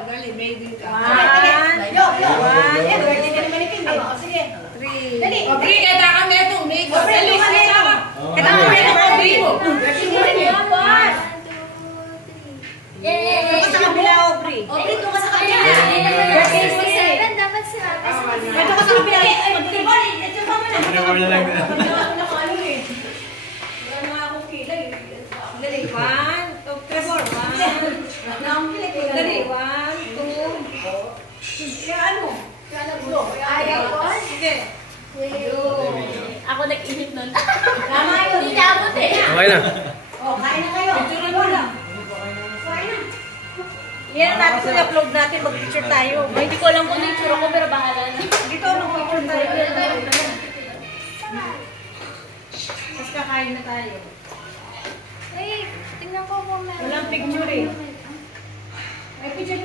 dali, baby ka. 1, 3. Dali. Bri, kaya kami itong baby. Dali, sama. Kita mo rin ang baby mo. Sa kabila, Aubrey. Aubrey, doon ka sa kabila. Dapat sila. Ito ka sa kabila. Ay, magtiba. Ito pa mo na. Ano na lang na. Wala na akong kilay. Dali, 1, 2, 3, 4. 1. Dali, 1, 2. Kaya ano? Ayaw ko. Sige. Ako nag-init nun. Tama yun. Hindi naabot eh. Okay na. Oh, kain na kayo. Picturean mo lang. Kain na. Yan natin kung i-upload natin, mag-picture tayo. Ay, hindi ko alam kung nature ko, pero bahala na. Dito, mag-picture tayo. Tapos kakain na tayo. Ay, tingnan ko kung meron. Walang picture eh. May picture